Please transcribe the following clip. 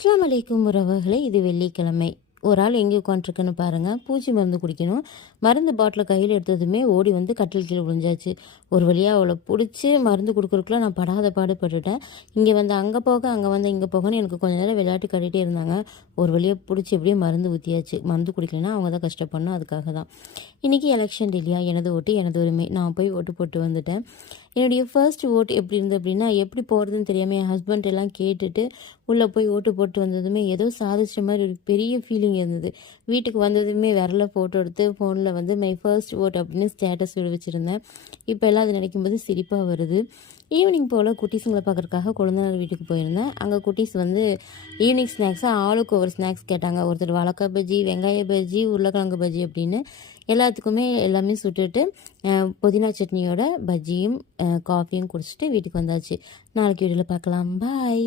அஸ்ஸலாமு அலைக்கும் உறவுகளே, இது வெள்ளிக்கிழமை. ஒரு ஆள் எங்கே உட்காந்துருக்குன்னு பாருங்கள். பூச்சி மருந்து குடிக்கணும். மருந்து பாட்டிலை கையில் எடுத்ததுமே ஓடி வந்து கட்டில் கீழே விழுந்தாச்சு. ஒரு வழியாக அவளை பிடிச்சி மருந்து கொடுக்குறக்குள்ள நான் படாத பாடுபட்டுட்டேன். இங்கே வந்து அங்கே போக, அங்கே வந்து இங்கே போகன்னு எனக்கு கொஞ்சம் நேரம் விளையாட்டு காட்டிகிட்டே இருந்தாங்க. ஒரு வழியாக பிடிச்சி எப்படியே மருந்து ஊற்றியாச்சு. மருந்து குடிக்கலைன்னா அவங்க தான் கஷ்டப்படணும். அதுக்காக தான் இன்றைக்கி எலெக்ஷன் இல்லையா, எனது ஓட்டு எனது உரிமை. நான் போய் ஓட்டு போட்டு வந்துட்டேன். என்னுடைய ஃபர்ஸ்ட் ஓட்டு எப்படி இருந்தது அப்படின்னா, எப்படி போகிறதுன்னு தெரியாமல் என் ஹஸ்பண்ட் எல்லாம் கேட்டுட்டு உள்ளே போய் ஓட்டு போட்டு வந்ததுமே ஏதோ சாதிச்ச மாதிரி ஒரு பெரிய ஃபீலிங் இருந்தது. வீட்டுக்கு வந்ததுமே விரல ஃபோட்டோ எடுத்து ஃபோனில் வந்து மை ஃபர்ஸ்ட் ஓட் அப்படின்னு ஸ்டேட்டஸ் வச்சுருந்தேன். இப்போ எல்லாம் அது நினைக்கும்போது சிரிப்பாக வருது. ஈவினிங் போல் குட்டீஸுங்களை பார்க்குறதுக்காக கொழுந்தனார் வீட்டுக்கு போயிருந்தேன். அங்கே குட்டீஸ் வந்து ஈவினிங் ஸ்நாக்ஸாக ஆளுக்கு ஒவ்வொரு ஸ்நாக்ஸ் கேட்டாங்க. ஒருத்தர் வாழைக்காய் பஜ்ஜி, வெங்காய பஜ்ஜி, உருளைக்கிழங்கு பஜ்ஜி அப்படின்னு எல்லாத்துக்குமே எல்லாமே சுட்டுட்டு புதினா சட்னியோட பஜ்ஜியும் காஃபியும் குடிச்சிட்டு வீட்டுக்கு வந்தாச்சு. நாளைக்கு வீடியோவில் பார்க்கலாம். பாய்.